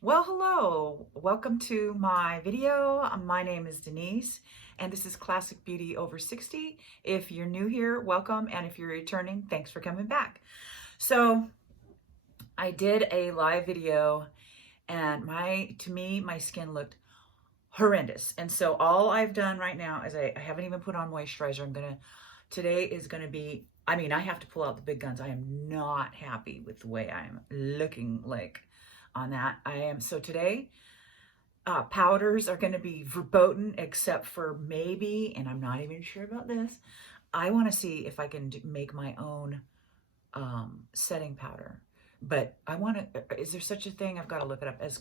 Well, hello. Welcome to my video. My name is Denise, and this is Classic Beauty Over 60. If you're new here, welcome, and if you're returning, thanks for coming back. So, I did a live video, and to me, my skin looked horrendous. And so all I've done right now is I haven't even put on moisturizer. Today is gonna be, I have to pull out the big guns. I am not happy with the way I'm looking like on that. So today, powders are going to be verboten except for maybe, and I'm not even sure about this, I want to see if I can make my own setting powder. But I want to, is there such a thing? I've got to look it up as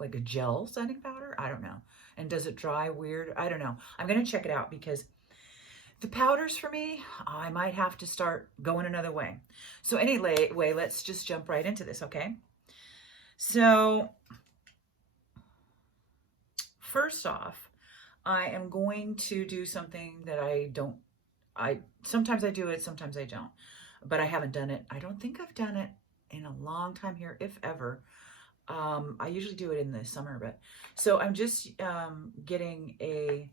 like a gel setting powder? I don't know. And does it dry weird? I don't know. I'm going to check it out because the powders for me, I might have to start going another way. So anyway, let's just jump right into this, okay? So first off, I am going to do something that sometimes I do it, sometimes I don't, but I haven't done it. I don't think I've done it in a long time here, if ever. I usually do it in the summer, so I'm just getting a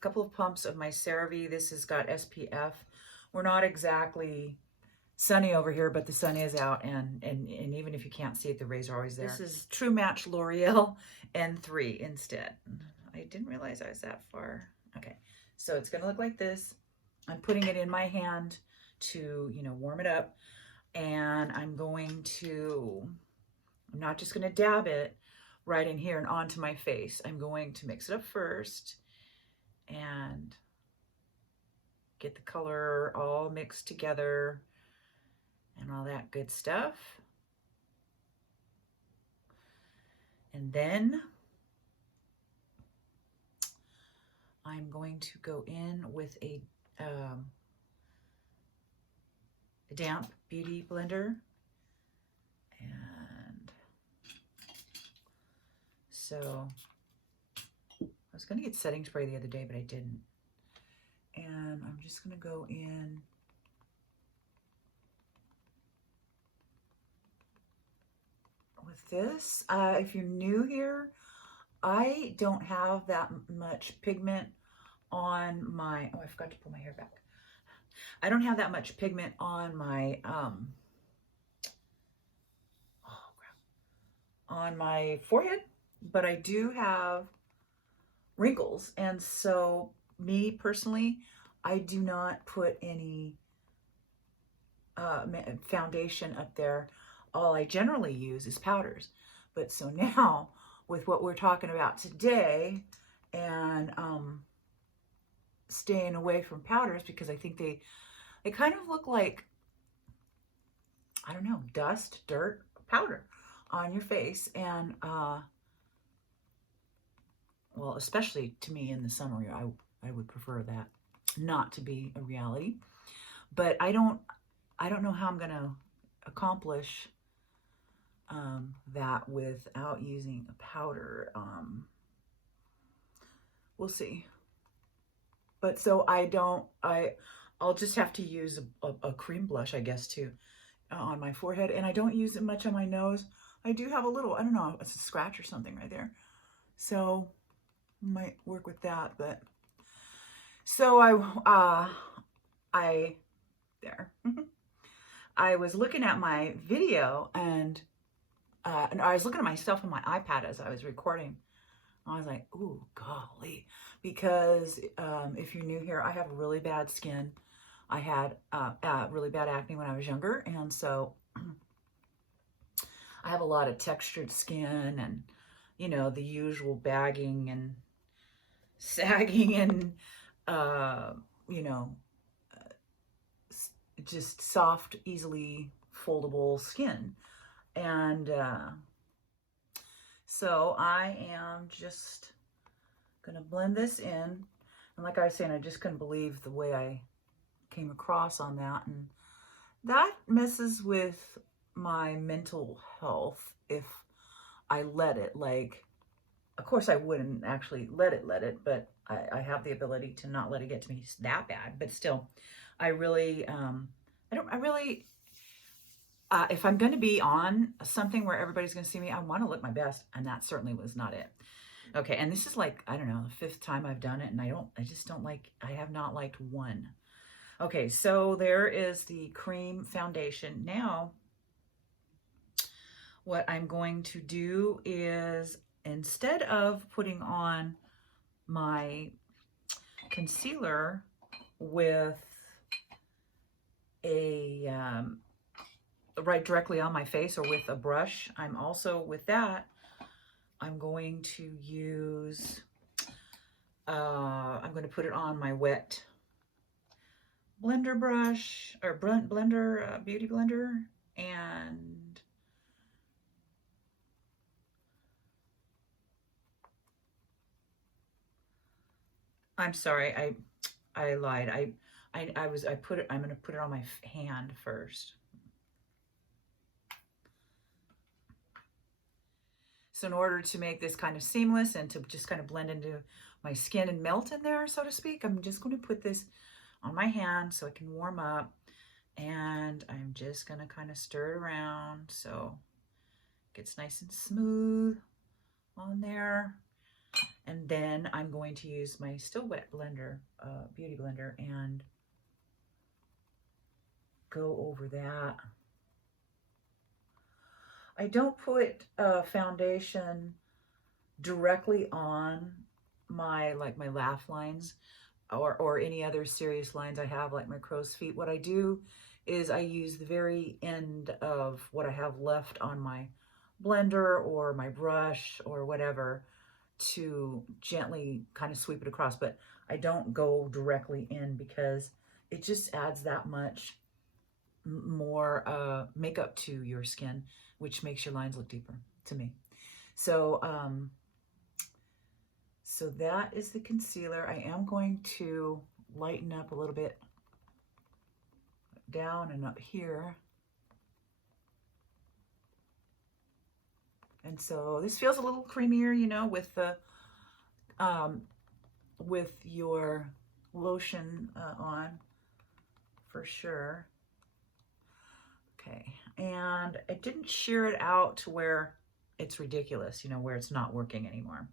couple of pumps of my CeraVe. This has got SPF. We're not exactly sunny over here, but the sun is out, and even if you can't see it, the rays are always there. This is True Match L'Oreal N3 instead. I didn't realize I was that far. Okay, so it's gonna look like this. I'm putting it in my hand to, warm it up, and I'm not just gonna dab it right in here and onto my face. I'm going to mix it up first and get the color all mixed together and all that good stuff. And then I'm going to go in with a damp beauty blender. And so I was going to get setting spray the other day, but I didn't. And I'm just going to go in with this. If you're new here, I don't have that much pigment on my, I forgot to pull my hair back. I don't have that much pigment on my, on my forehead, but I do have wrinkles. And so me personally, I do not put any foundation up there. All I generally use is powders. But so now with what we're talking about today and staying away from powders, because I think they kind of look like, I don't know, dust, dirt, powder on your face. And well, especially to me in the summer, I would prefer that not to be a reality. But I don't know how I'm going to accomplish that without using a powder. We'll see. But so I'll just have to use a cream blush, I guess, too, on my forehead. And I don't use it much on my nose. I do have a little, I don't know, it's a scratch or something right there. So might work with that. But so there. I was looking at my video and I was looking at myself on my iPad as I was recording. I was like, ooh, golly. Because if you're new here, I have really bad skin. I had really bad acne when I was younger. And so I have a lot of textured skin and, the usual bagging and sagging and, just soft, easily foldable skin. And so I am just gonna blend this in. And like I was saying, I just couldn't believe the way I came across on that. And that messes with my mental health if I let it. Like, of course I wouldn't actually let it, but I have the ability to not let it get to me if I'm going to be on something where everybody's going to see me, I want to look my best, and that certainly was not it. Okay, and this is like, I don't know, the 5th time I've done it, and I just don't like, I have not liked one. Okay, so there is the cream foundation. Now, what I'm going to do is, instead of putting on my concealer with a right directly on my face or with a brush, I'm also, with that, I'm going to use, I'm going to put it on my wet blender brush, or blender, beauty blender, and I'm sorry, I lied. I'm going to put it on my hand first. So in order to make this kind of seamless and to just kind of blend into my skin and melt in there, so to speak, I'm just going to put this on my hand so it can warm up. And I'm just going to kind of stir it around so it gets nice and smooth on there. And then I'm going to use my still wet blender, beauty blender, and go over that. I don't put foundation directly on my laugh lines or any other serious lines I have, like my crow's feet. What I do is I use the very end of what I have left on my blender or my brush or whatever to gently kind of sweep it across, but I don't go directly in because it just adds that much more makeup to your skin, which makes your lines look deeper to me. So so that is the concealer. I am going to lighten up a little bit down and up here. And so this feels a little creamier, you know, with your lotion on, for sure. Okay, and I didn't shear it out to where it's ridiculous, you know, where it's not working anymore.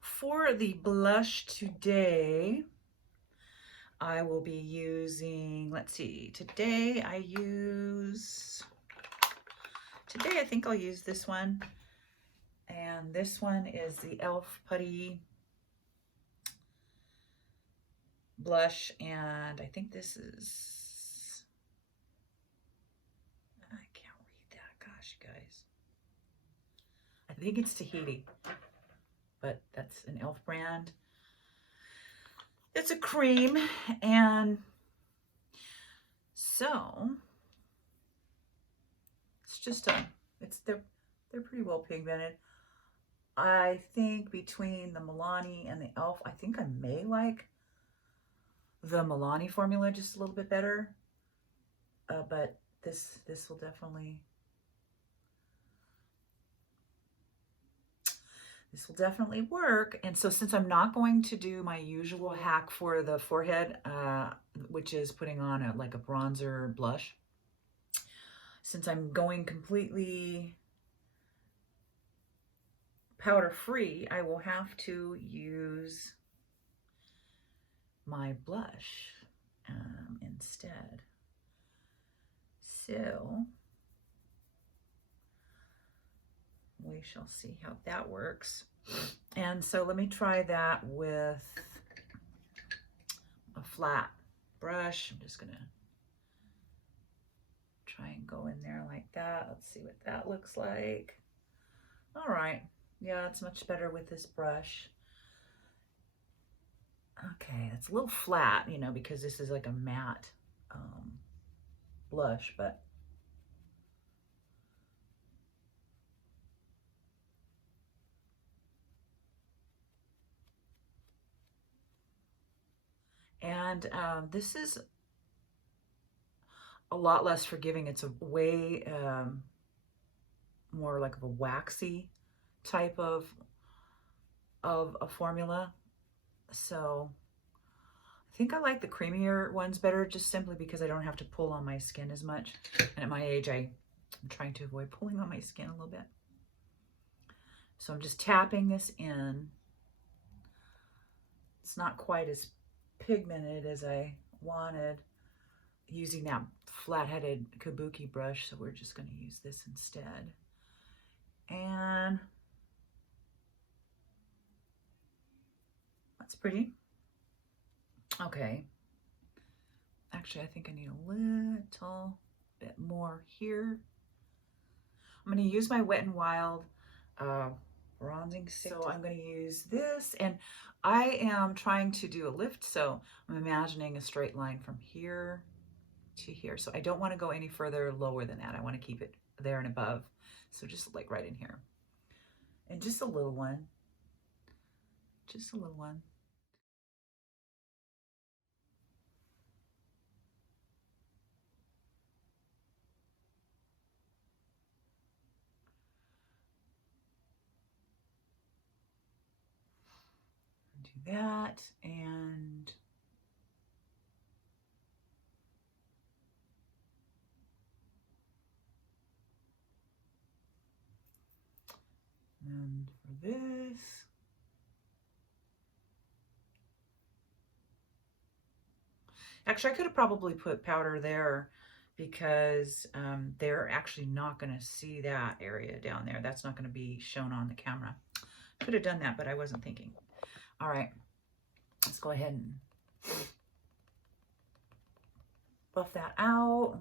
For the blush today, I will be using, let's see, today I think I'll use this one. And this one is the e.l.f. Putty blush, and I think this is, I can't read that, gosh, guys. I think it's Tahiti, but that's an e.l.f. brand. It's a cream, and so it's just they're pretty well pigmented. I think between the Milani and the e.l.f., I think I may like the Milani formula just a little bit better, but this will definitely work. And so since I'm not going to do my usual hack for the forehead, which is putting on a bronzer blush, since I'm going completely powder free, I will have to use my blush instead. So we shall see how that works. And so let me try that with a flat brush. I'm just gonna try and go in there like that. Let's see what that looks like. All right, yeah, it's much better with this brush. Okay, it's a little flat, you know, because this is like a matte blush, but and this is a lot less forgiving. It's a way more like of a waxy type of a formula. So I think I like the creamier ones better, just simply because I don't have to pull on my skin as much. And at my age, I'm trying to avoid pulling on my skin a little bit. So I'm just tapping this in. It's not quite as pigmented as I wanted using that flat-headed kabuki brush, so we're just going to use this instead. And that's pretty. Okay. Actually, I think I need a little bit more here. I'm going to use my Wet n Wild bronzing stick. So I'm going to use this, and I am trying to do a lift, so I'm imagining a straight line from here to here. So I don't want to go any further lower than that. I want to keep it there and above. So just like right in here. And just a little one. Just a little one. Do that, and for this, actually I could have probably put powder there, because they're actually not going to see that area down there. That's not going to be shown on the camera. Could have done that, but I wasn't thinking. All right, let's go ahead and buff that out.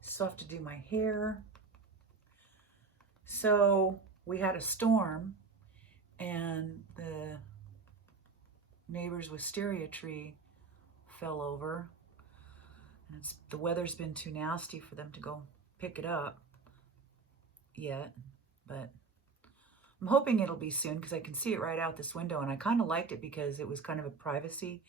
Still have to do my hair. So we had a storm, and the neighbor's wisteria tree fell over. And the weather's been too nasty for them to go pick it up yet, but I'm hoping it'll be soon, because I can see it right out this window, and I kind of liked it because it was kind of a privacy,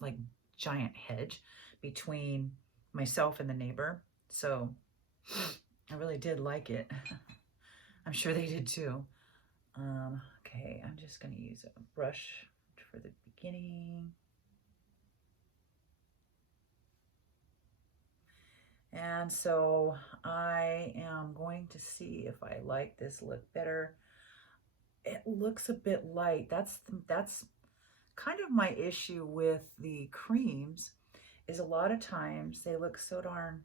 like giant hedge between myself and the neighbor. So I really did like it. I'm sure they did too. Okay, I'm just going to use a brush for the beginning. And so I am going to see if I like this look better. It looks a bit light. That's kind of my issue with the creams, is a lot of times they look so darn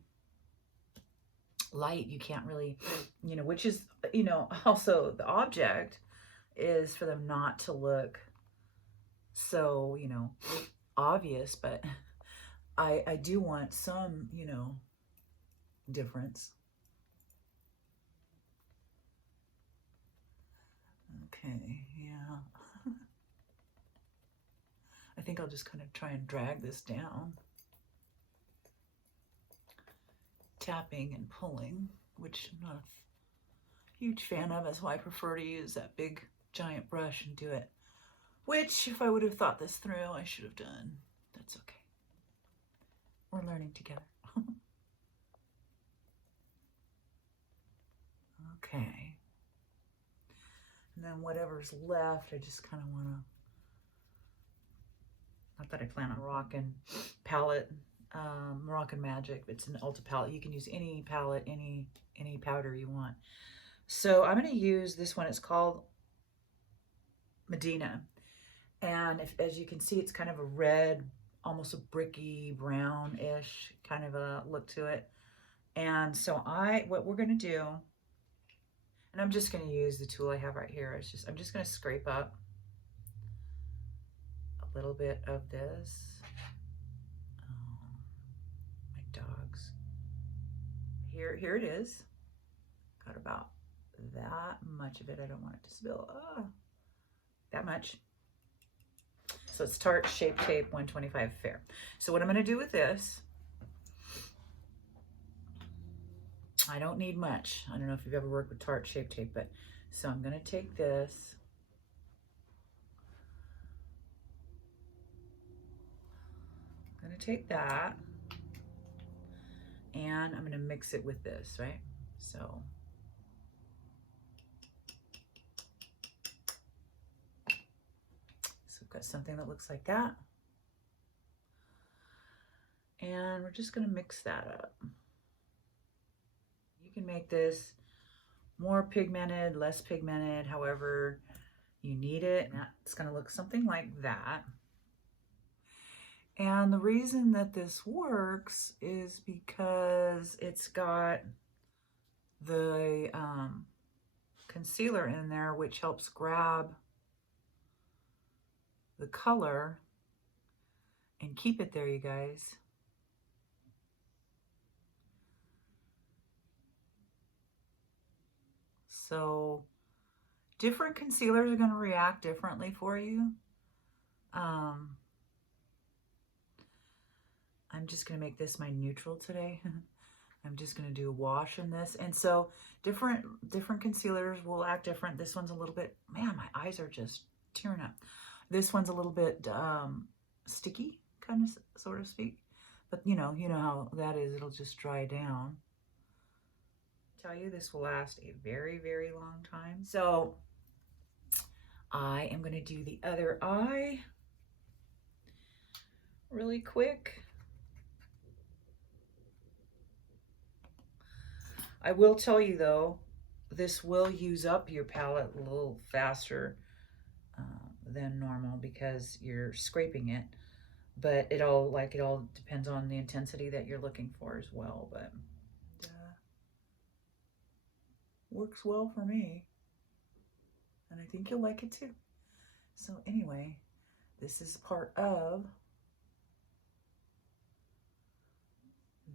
light, you can't really, which is, also the object is for them not to look so, obvious, but I do want some, difference. Okay, yeah. I think I'll just kind of try and drag this down. Tapping and pulling, which I'm not a huge fan of. That's why I prefer to use that big giant brush and do it. Which, if I would have thought this through, I should have done. That's okay. We're learning together. Okay. And then whatever's left, I just kind of want to, not that I plan on rocking palette, Moroccan Magic. It's an Ulta palette. You can use any palette, any powder you want. So I'm going to use this one. It's called Medina. And as you can see, it's kind of a red, almost a bricky brown-ish kind of a look to it. And so what we're going to do, and I'm just going to use the tool I have right here. I'm just going to scrape up a little bit of this. My dogs. Here it is. Got about that much of it. I don't want it to spill. That much. So it's Tarte Shape Tape 125 Fair. So what I'm going to do with this, I don't need much. I don't know if you've ever worked with Tarte Shape Tape, but so I'm going to take this. I'm going to take that, and I'm going to mix it with this, right? So Got something that looks like that. And we're just going to mix that up. You can make this more pigmented, less pigmented, however you need it. And it's going to look something like that. And the reason that this works is because it's got the concealer in there, which helps grab the color and keep it there, you guys. So different concealers are going to react differently for you. I'm just going to make this my neutral today. I'm just going to do a wash in this. And so different concealers will act different. This one's a little bit, man, my eyes are just tearing up. This one's a little bit sticky, kind of, sort of speak. But you know how that is. It'll just dry down. I tell you, this will last a very, very long time. So I am going to do the other eye really quick. I will tell you though, this will use up your palette a little faster than normal because you're scraping it. But it all depends on the intensity that you're looking for as well. But works well for me, and I think you'll like it too. So anyway, this is part of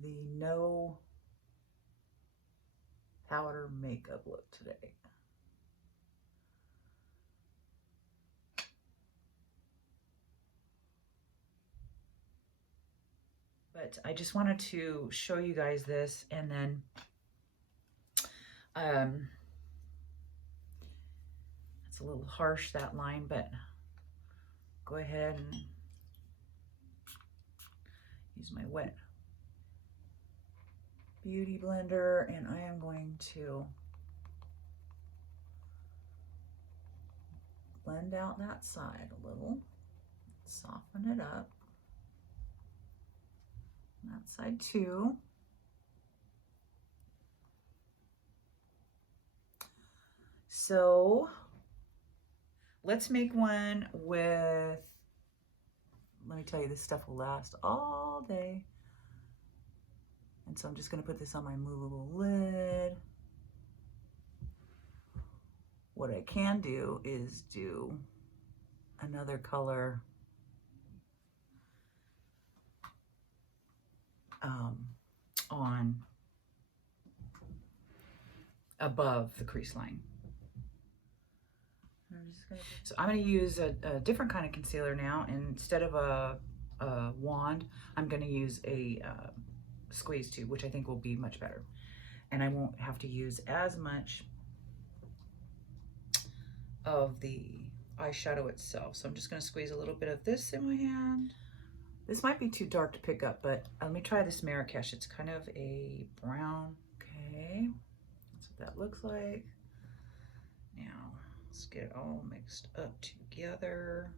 the no powder makeup look today. But I just wanted to show you guys this, and then it's a little harsh, that line, but go ahead and use my wet beauty blender, and I am going to blend out that side a little, soften it up. That side too. So let's make one with, let me tell you, this stuff will last all day. And so I'm just going to put this on my movable lid. What I can do is do another color on above the crease line. So I'm going to use a different kind of concealer now. Instead of a wand, I'm going to use a squeeze tube, which I think will be much better. And I won't have to use as much of the eyeshadow itself. So I'm just going to squeeze a little bit of this in my hand. This might be too dark to pick up, but let me try this Marrakesh. It's kind of a brown. Okay, that's what that looks like. Now, let's get it all mixed up together.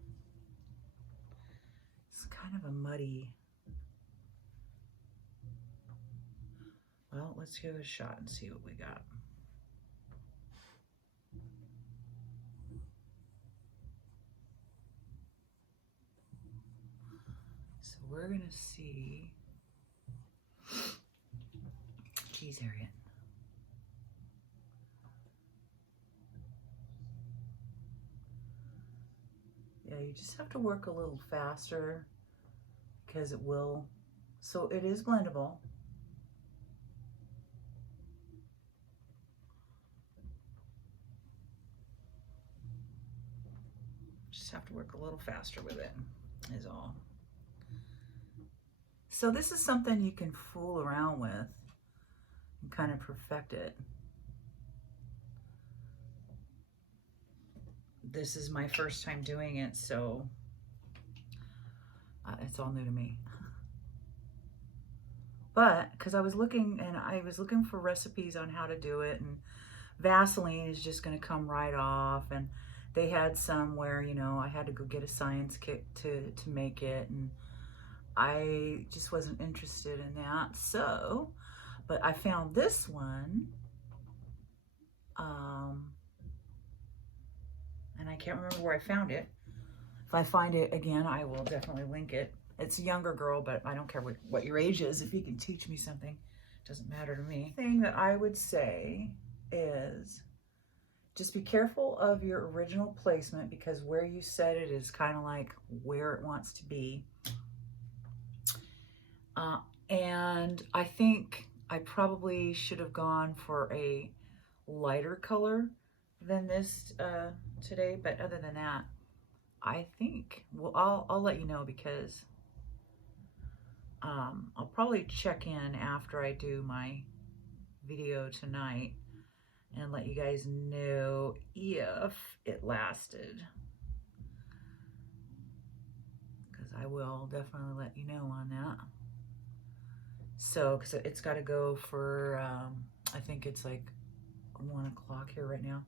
It's kind of a muddy. Well, let's give it a shot and see what we got. So we're gonna see, geez, Harriet. Yeah, you just have to work a little faster because it will, so it is blendable. Just have to work a little faster with it, is all. So this is something you can fool around with and kind of perfect it. This is my first time doing it, so it's all new to me. But because I was looking for recipes on how to do it, and Vaseline is just going to come right off, and they had some where, you know, I had to go get a science kit to make it, and I just wasn't interested in that. So, but I found this one, and I can't remember where I found it. If I find it again, I will definitely link it. It's a younger girl, but I don't care what your age is. If you can teach me something, it doesn't matter to me. The thing that I would say is just be careful of your original placement, because where you set it is kind of like where it wants to be. And I think I probably should have gone for a lighter color than this today, but other than that, I think, well, I'll let you know, because I'll probably check in after I do my video tonight and let you guys know if it lasted, because I will definitely let you know on that. So, because it's got to go for, I think it's like 1 o'clock here right now.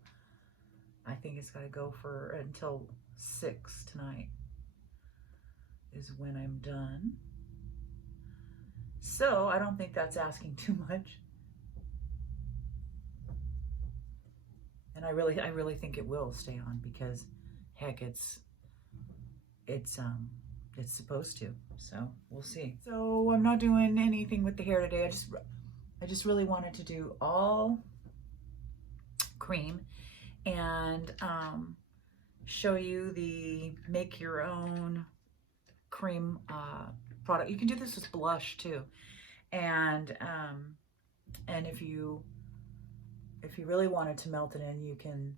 I think it's got to go for until 6 tonight is when I'm done. So I don't think that's asking too much. And I really think it will stay on, because heck, it's supposed to. So we'll see. So I'm not doing anything with the hair today. I just really wanted to do all cream and show you the make your own cream product. You can do this with blush too, and if you really wanted to melt it in, you can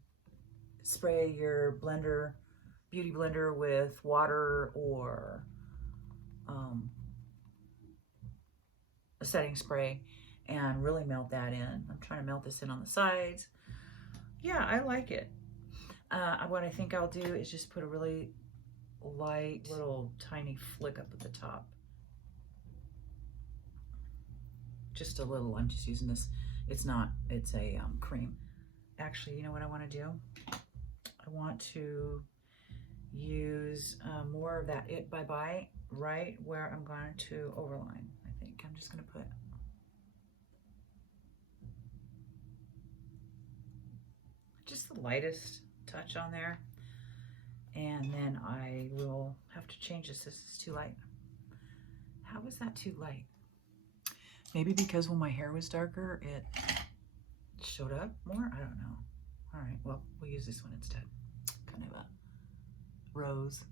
spray your beauty blender with water or a setting spray and really melt that in. I'm trying to melt this in on the sides. Yeah, I like it. What I think I'll do is just put a really light little tiny flick up at the top. Just a little. I'm just using this. It's a cream. Actually, you know what I want to do? I want to use more of that It Bye Bye right where I'm going to overline. I think I'm just going to put just the lightest touch on there, and then I will have to change this. This is too light. How is that too light? Maybe because when my hair was darker, it showed up more? I don't know. All right, well, we'll use this one instead. Kind of a rose.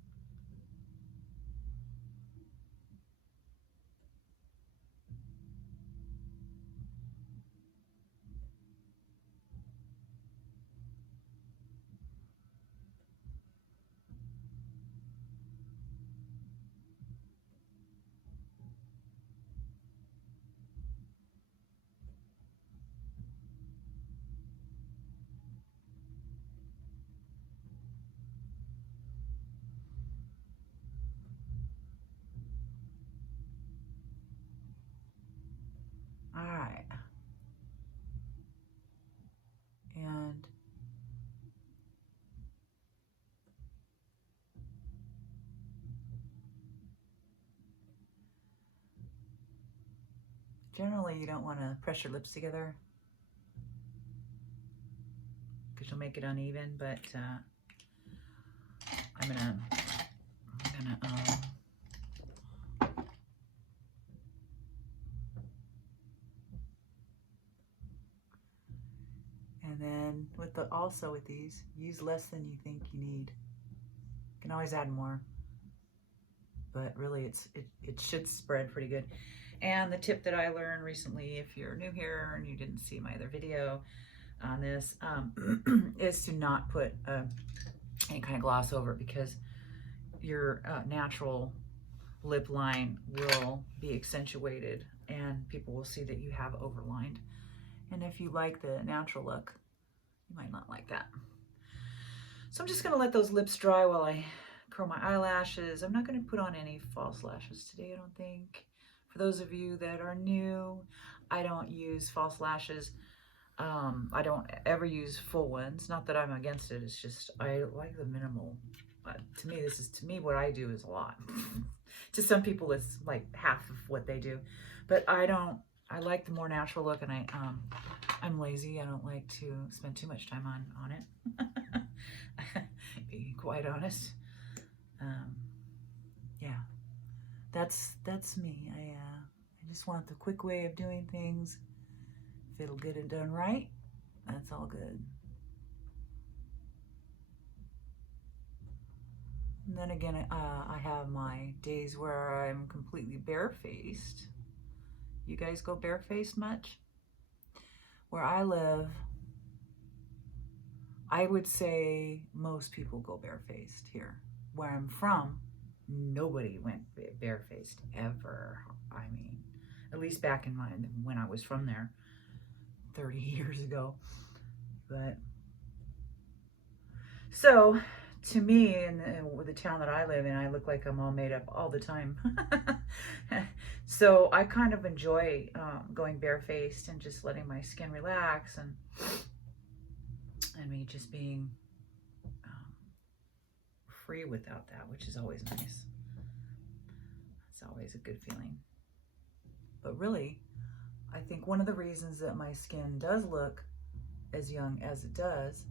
All right. And generally you don't want to press your lips together because you'll make it uneven, but I'm gonna and then also with these, use less than you think you need. You can always add more, but really it should spread pretty good. And the tip that I learned recently, if you're new here and you didn't see my other video on this, is to not put any kind of gloss over it, because your natural lip line will be accentuated and people will see that you have overlined. And if you like the natural look, you might not like that. So I'm just gonna let those lips dry while I curl my eyelashes. I'm not gonna put on any false lashes today, I don't think. For those of you that are new, I don't use false lashes. I don't ever use full ones. Not that I'm against it. It's just I like the minimal. To me what I do is a lot. To some people, it's like half of what they do, but I don't. I like the more natural look, and I'm lazy. I don't like to spend too much time on it. Being quite honest. Yeah, that's me. I just want the quick way of doing things. If it'll get it done right, that's all good. And then again, I have my days where I'm completely barefaced. You guys go barefaced much? Where I live, I would say most people go barefaced here. Where I'm from, nobody went barefaced ever. I mean, at least back in when I was from there 30 years ago. But so to me, in the town that I live in, I look like I'm all made up all the time. So I kind of enjoy going barefaced and just letting my skin relax, and me just being free without that, which is always nice. It's always a good feeling. But really, I think one of the reasons that my skin does look as young as it does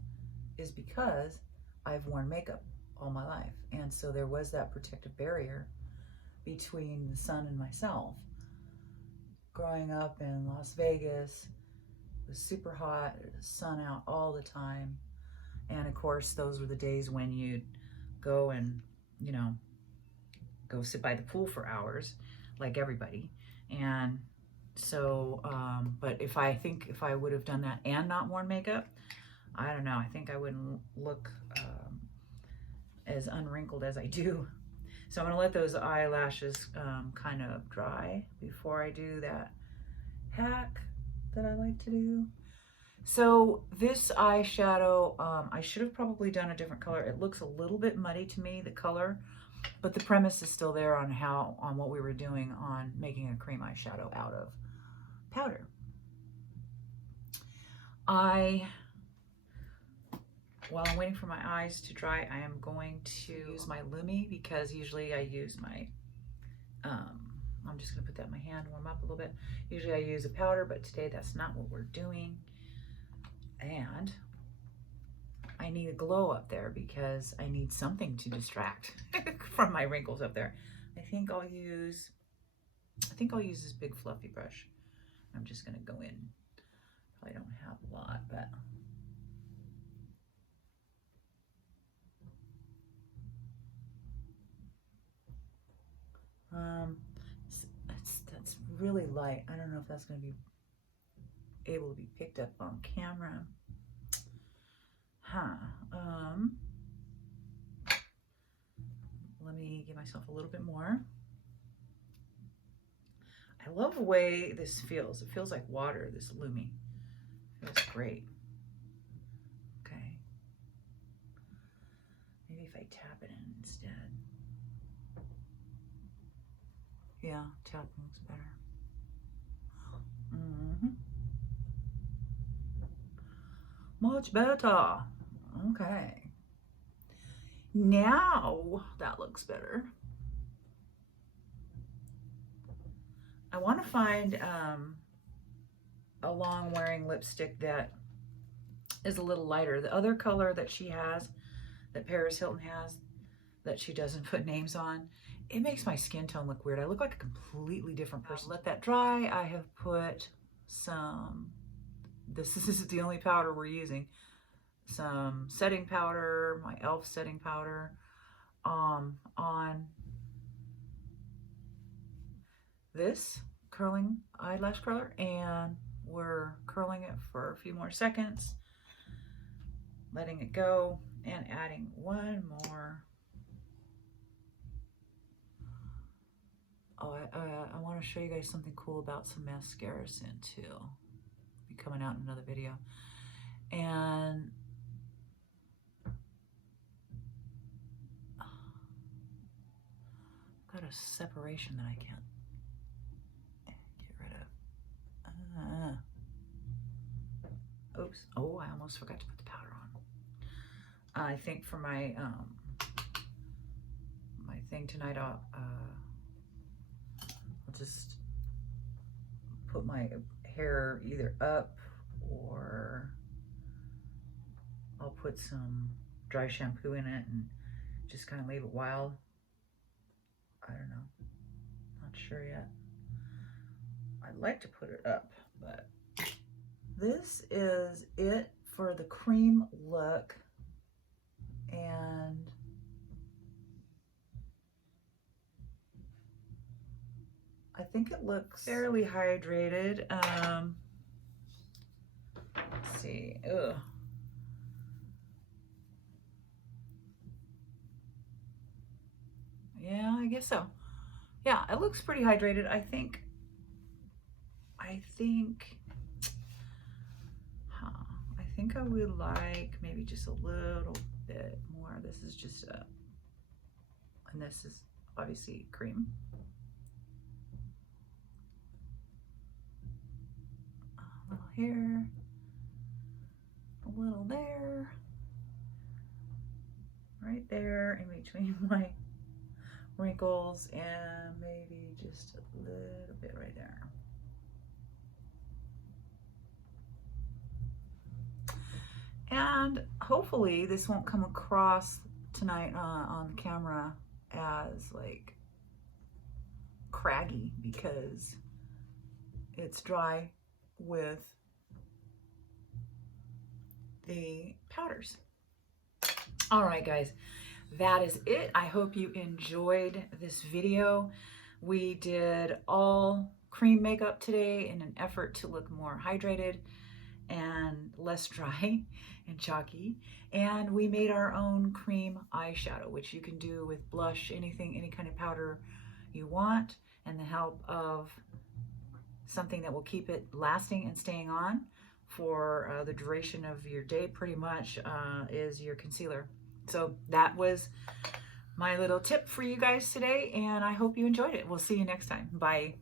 is because I've worn makeup all my life. And so there was that protective barrier between the sun and myself. Growing up in Las Vegas, it was super hot, sun out all the time. And of course, those were the days when you'd go and, go sit by the pool for hours, like everybody. And so, but if I would have done that and not worn makeup, I don't know, I think I wouldn't look as unwrinkled as I do. So I'm gonna let those eyelashes kind of dry before I do that hack that I like to do. So this eyeshadow, I should have probably done a different color. It looks a little bit muddy to me, the color, but the premise is still there on what we were doing on making a cream eyeshadow out of powder. While I'm waiting for my eyes to dry, I am going to use my Lumi, because usually I use my, I'm just gonna put that in my hand, warm up a little bit. Usually I use a powder, but today that's not what we're doing. And I need a glow up there because I need something to distract from my wrinkles up there. I think I'll use this big fluffy brush. I'm just gonna go in. Probably don't have a lot, but that's really light. I don't know if that's going to be able to be picked up on camera. Let me give myself a little bit more. I love the way this feels. It feels like water, this Lumi. It feels great. Okay. Maybe if I tap it in instead. Yeah, tapping looks better. Much better. Okay. Now that looks better. I want to find a long wearing lipstick that is a little lighter. The other color that she has, that Paris Hilton has, that she doesn't put names on, it makes my skin tone look weird. I look like a completely different person. Let that dry. I have put some, this is the only powder we're using, some setting powder, my e.l.f. setting powder, on this curling eyelash curler, and we're curling it for a few more seconds, letting it go, and adding one more. Oh, I want to show you guys something cool about some mascara scent too. Be coming out in another video. And got a separation that I can't get rid of. almost forgot to put the powder on. I think for my my thing tonight, I'll just put my hair either up, or I'll put some dry shampoo in it and just kind of leave it wild. I don't know, not sure yet. I'd like to put it up, but this is it for the cream look. And I think it looks fairly hydrated. Let's see. Ugh. Yeah, I guess so. Yeah, it looks pretty hydrated. I think I would like maybe just a little bit more. This is just and this is obviously cream. A little here, a little there, right there in between my wrinkles, and maybe just a little bit right there. And hopefully this won't come across tonight on the camera as like craggy, because it's dry with the powders. All right, guys, that is it. I hope you enjoyed this video. We did all cream makeup today in an effort to look more hydrated and less dry and chalky. And we made our own cream eyeshadow, which you can do with blush, anything, any kind of powder you want, and the help of something that will keep it lasting and staying on for the duration of your day, pretty much, is your concealer. So that was my little tip for you guys today, and I hope you enjoyed it. We'll see you next time. Bye.